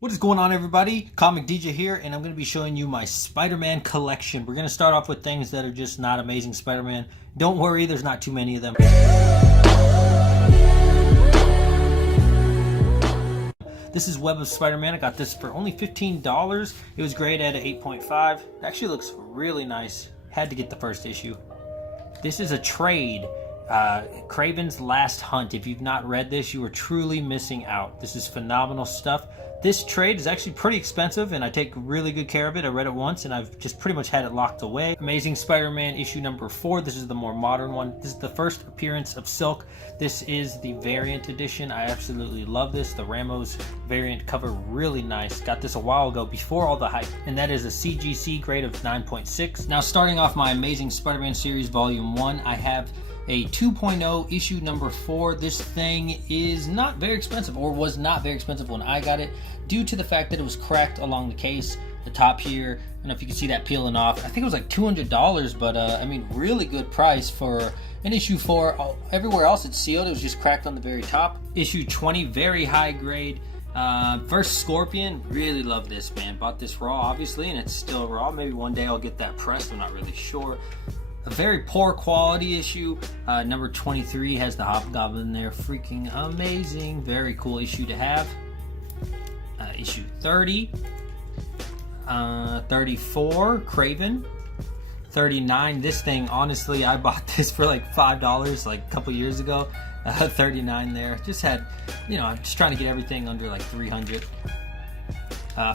What is going on, everybody? Comic DJ here, and I'm going to be showing you my Spider-Man collection. We're going to start off with things that are just not Amazing Spider-Man. Don't worry, there's not too many of them. This is Web of Spider-Man. I got this for only $15. It was great at an 8.5. It actually looks really nice. Had to get the first issue. This is a trade. Kraven's Last Hunt. If you've not read this, you are truly missing out. This is phenomenal stuff. This trade is actually pretty expensive, and I take really good care of it. I read it once, and I've just pretty much had it locked away. Amazing Spider-Man issue number 4. This is the more modern one. This is the first appearance of Silk. This is the variant edition. I absolutely love this. The Ramos variant cover, really nice. Got this a while ago before all the hype, and that is a CGC grade of 9.6. Now, starting off my Amazing Spider-Man series volume 1, I have a 2.0 issue number 4. This thing is not very expensive, or was not very expensive when I got it, due to the fact that it was cracked along the case, the top here. I don't know if you can see that peeling off. I think it was like $200, but I mean, really good price for an issue 4. Everywhere else it's sealed, it was just cracked on the very top. Issue 20, very high grade. First Scorpion, really love this, man. Bought this raw, obviously, and it's still raw. Maybe one day I'll get that pressed, I'm not really sure. A very poor quality issue. Number 23 has the Hobgoblin there. Freaking amazing. Very cool issue to have. Issue 30. 34, Kraven. 39, this thing, honestly, I bought this for like $5 like a couple years ago. 39 there. Just had, I'm just trying to get everything under like 300.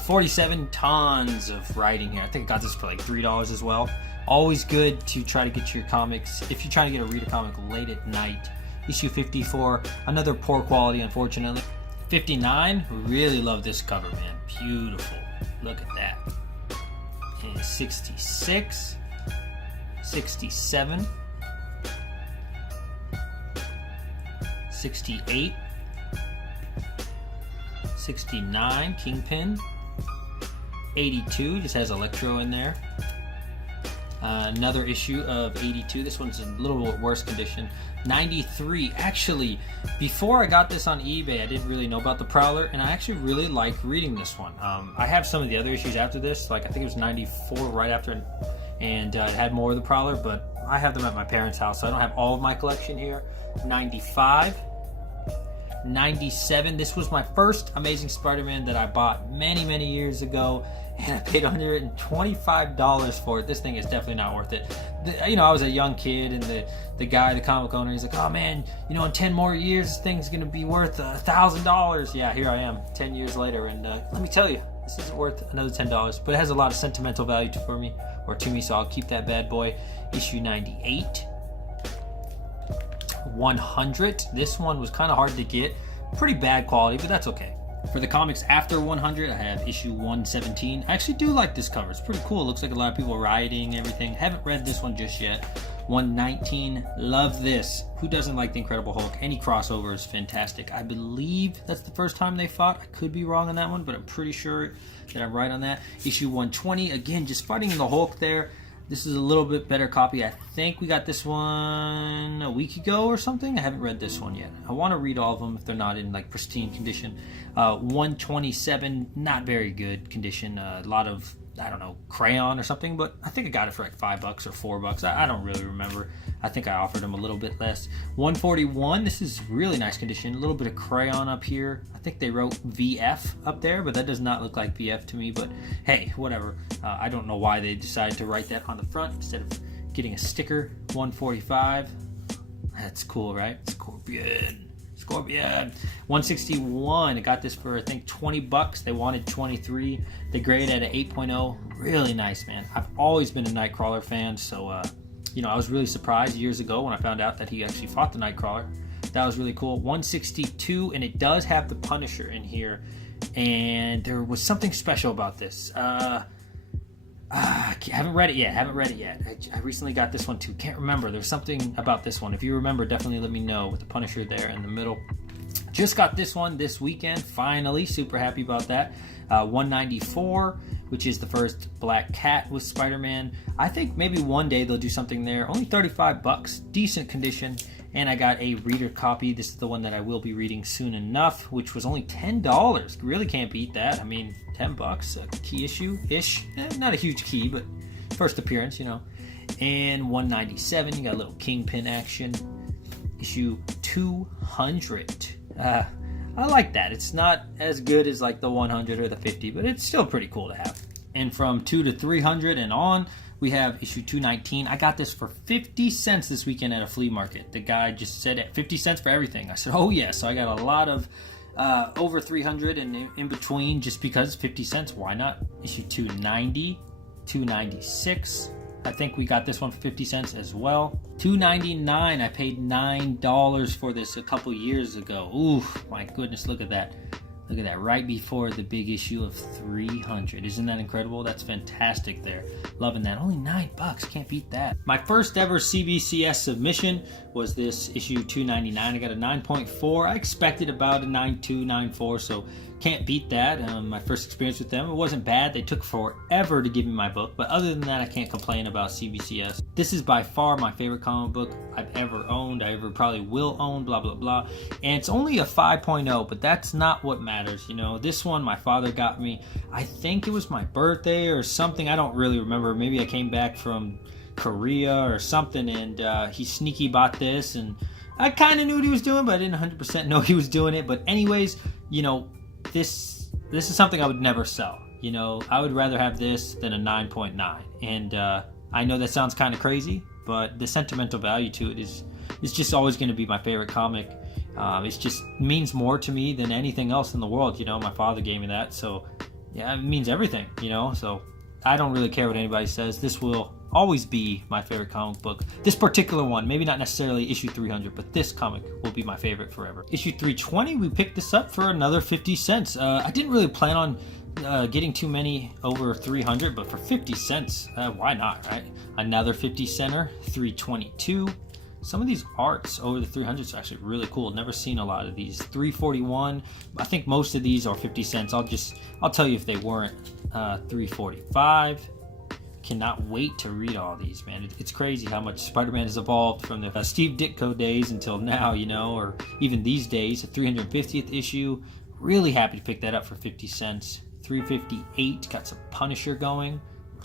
47, tons of writing here. I think I got this for like $3 as well. Always good to try to get your comics, if you're trying to get a read a comic late at night. Issue 54, another poor quality, unfortunately. 59, really love this cover, man. Beautiful. Look at that. And 66, 67, 68, 69, Kingpin. 82, just has Electro in there. Another issue of 82. This one's in a little bit worse condition. 93. Actually, before I got this on eBay, I didn't really know about the Prowler, and I actually really like reading this one. I have some of the other issues after this, like I think it was 94 right after, and it had more of the Prowler, but I have them at my parents' house, so I don't have all of my collection here. 95. 97. This was my first Amazing Spider-Man that I bought many years ago, and I paid $125 for it. This thing is definitely not worth it. I was a young kid, and the guy, the comic owner, he's like, oh man, in 10 more years this thing's gonna be worth $1,000. Yeah, here I am 10 years later, and let me tell you, this isn't worth another $10, but it has a lot of sentimental value to me, so I'll keep that bad boy. Issue 98. 100. This one was kind of hard to get. Pretty bad quality, but that's okay. For the comics after 100, I have issue 117. I actually do like this cover. It's pretty cool. It looks like a lot of people rioting, everything. Haven't read this one just yet. 119. Love this. Who doesn't like the Incredible Hulk? Any crossover is fantastic. I believe that's the first time they fought. I could be wrong on that one, but I'm pretty sure that I'm right on that. Issue 120. Again, just fighting the Hulk there. This is a little bit better copy. I think we got this one a week ago or something. I haven't read this one yet. I want to read all of them if they're not in like pristine condition. 127, not very good condition. A lot of, I don't know, crayon or something, but I think I got it for like $5 or $4. I don't really remember. I think I offered them a little bit less. 141, this is really nice condition. A little bit of crayon up here. I think they wrote VF up there, but that does not look like VF to me, but hey, whatever. I don't know why they decided to write that on the front instead of getting a sticker. 145, that's cool, right? Scorpion. 161, I got this for I think $20. They wanted 23. They graded at an 8.0. Really nice, man. I've always been a Nightcrawler fan, so I was really surprised years ago when I found out that he actually fought the Nightcrawler. That was really cool. 162, and it does have the Punisher in here, and there was something special about this. I haven't read it yet. I recently got this one too. Can't remember. There's something about this one. If you remember, definitely let me know, with the Punisher there in the middle. Just got this one this weekend, finally. Super happy about that. 194, which is the first Black Cat with Spider-Man. I think maybe one day they'll do something there. Only $35. Decent condition. And I got a reader copy. This is the one that I will be reading soon enough, which was only $10. Really can't beat that. I mean, $10, a key issue-ish. Not a huge key, but first appearance, you know. And $197, you got a little Kingpin action. Issue 200. I like that. It's not as good as like the 100 or the 50, but it's still pretty cool to have. And from 2 to 300 and on, we have issue 219. I got this for 50 cents this weekend at a flea market. The guy just said 50 cents for everything. I said, oh yeah. So I got a lot of over 300 and in between just because 50 cents. Why not? Issue 290, 296. I think we got this one for 50 cents as well. $2.99. I paid $9 for this a couple years ago. Ooh, my goodness, look at that. Look at that, right before the big issue of 300. Isn't that incredible? That's fantastic there. Loving that. Only $9. Can't beat that. My first ever CBCS submission was this issue 299. I got a 9.4. I expected about a 9.2, 9.4, so can't beat that. My first experience with them, it wasn't bad. They took forever to give me my book, but other than that, I can't complain about CBCS. This is by far my favorite comic book I've ever owned, I ever probably will own, blah, blah, blah. And it's only a 5.0, but that's not what matters. You know, this one my father got me, I think it was my birthday or something. I don't really remember. Maybe I came back from Korea or something, and he sneaky bought this, and I kind of knew what he was doing, but I didn't 100% know he was doing it. But anyways, you know, this is something I would never sell. You know, I would rather have this than a 9.9. And I know that sounds kind of crazy, but the sentimental value to it is just always going to be my favorite comic. It just means more to me than anything else in the world. You know, my father gave me that, so yeah, it means everything. You know, so I don't really care what anybody says. This will always be my favorite comic book. This particular one, maybe not necessarily issue 300, but this comic will be my favorite forever. Issue 320, we picked this up for another 50 cents. I didn't really plan on getting too many over 300, but for 50 cents, why not, right? Another 50 center, 322. Some of these arts over the 300s are actually really cool. Never seen a lot of these. 341. I think most of these are 50 cents. I'll tell you if they weren't. 345. Cannot wait to read all these, man. It's crazy how much Spider-Man has evolved from the Steve Ditko days until now, you know, or even these days. The 350th issue. Really happy to pick that up for 50 cents. 358. Got some Punisher going.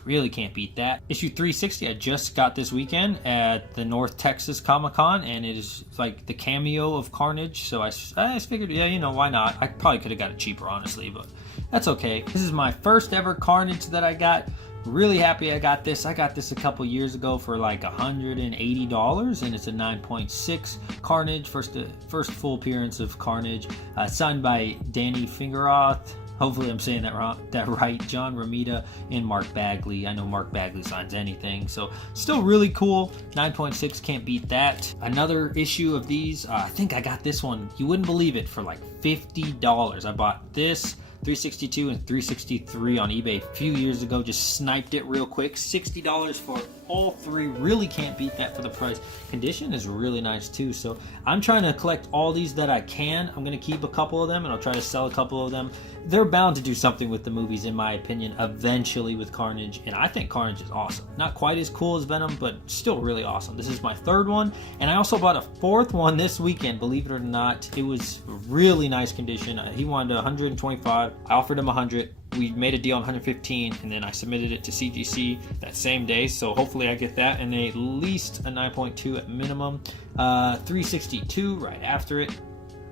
Really can't beat that. Issue 360 I just got this weekend at the North Texas Comic-Con, and it is like the cameo of Carnage, so I figured, yeah, you know, why not? I probably could have got it cheaper, honestly, but that's okay. This is my first ever Carnage that I got. Really happy I got this. I got this a couple years ago for like $180, and it's a 9.6 Carnage, first full appearance of Carnage, signed by Danny Fingeroth. Hopefully I'm saying that right. John Romita and Mark Bagley. I know Mark Bagley signs anything, so still really cool. 9.6, can't beat that. Another issue of these, I think I got this one, you wouldn't believe it, for like $50. I bought this, 362 and 363 on eBay a few years ago. Just sniped it real quick. $60 for all three. Really can't beat that for the price. Condition is really nice too. So I'm trying to collect all these that I can. I'm going to keep a couple of them, and I'll try to sell a couple of them. They're bound to do something with the movies, in my opinion, eventually with Carnage. And I think Carnage is awesome. Not quite as cool as Venom, but still really awesome. This is my third one. And I also bought a fourth one this weekend, believe it or not. It was really nice condition. He wanted 125. I offered him 100. We made a deal on 115, and then I submitted it to CGC that same day, so hopefully I get that, and at least a 9.2 at minimum. 362 right after it.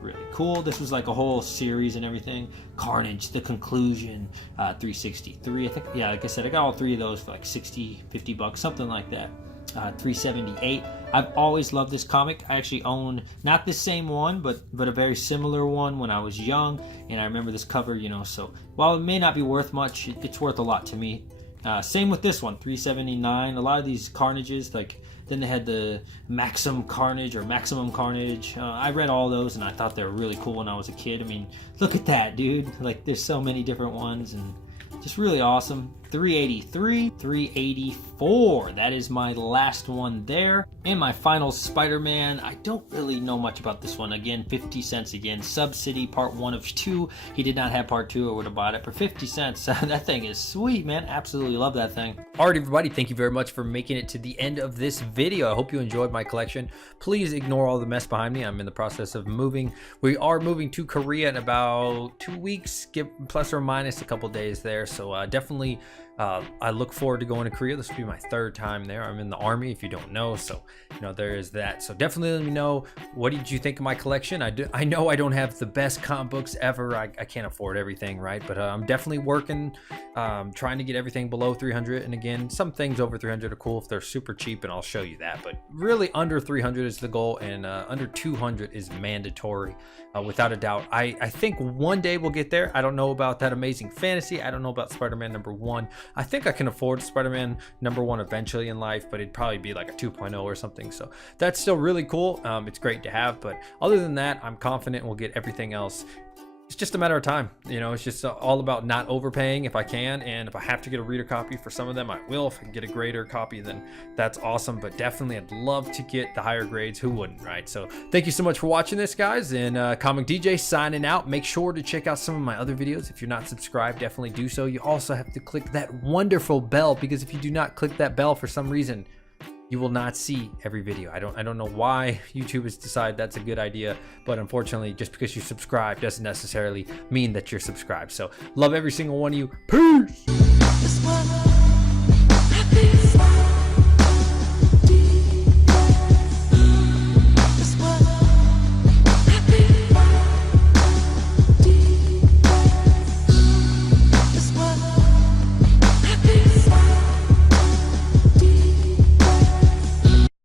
Really cool. This was like a whole series and everything. Carnage, the conclusion, 363. I think, yeah, like I said, I got all three of those for like 60, 50 bucks, something like that. 378. I've always loved this comic. I actually own not the same one, but a very similar one when I was young, and I remember this cover, you know, so while it may not be worth much, it's worth a lot to me. Same with this one, 379. A lot of these Carnages, like, then they had the Maximum Carnage or Maximum Carnage. I read all those, and I thought they were really cool when I was a kid. I mean, look at that, dude. Like, there's so many different ones, and just really awesome. 383, 384. That is my last one there. And my final Spider-Man. I don't really know much about this one. Again, 50 cents again. Subsidy, part 1 of 2. He did not have part 2. I would have bought it for 50 cents. That thing is sweet, man. Absolutely love that thing. Alright, everybody. Thank you very much for making it to the end of this video. I hope you enjoyed my collection. Please ignore all the mess behind me. I'm in the process of moving. We are moving to Korea in about 2 weeks, plus or minus a couple days there. So definitely I look forward to going to Korea. This will be my 3rd time there. I'm in the Army, if you don't know, so there is that. So definitely let me know, what did you think of my collection? I know I don't have the best comic books ever. I can't afford everything, right? But I'm definitely working, trying to get everything below 300. And again, some things over 300 are cool if they're super cheap, and I'll show you that. But really under 300 is the goal, and under 200 is mandatory, without a doubt. I think one day we'll get there. I don't know about that Amazing Fantasy. I don't know about Spider-Man #1. I think I can afford Spider-Man #1 eventually in life, but it'd probably be like a 2.0 or something. So that's still really cool. It's great to have, but other than that, I'm confident we'll get everything else. It's just a matter of time. It's just all about not overpaying if I can, and if I have to get a reader copy for some of them, I will. If I can get a grader copy, then that's awesome. But definitely I'd love to get the higher grades. Who wouldn't, right? So thank you so much for watching this, guys, and Comic DJ signing out. Make sure to check out some of my other videos. If you're not subscribed, definitely do so. You also have to click that wonderful bell, because if you do not click that bell for some reason, you will not see every video. I don't know why YouTube has decided that's a good idea, but unfortunately, just because you subscribe doesn't necessarily mean that you're subscribed. So love every single one of you. Peace.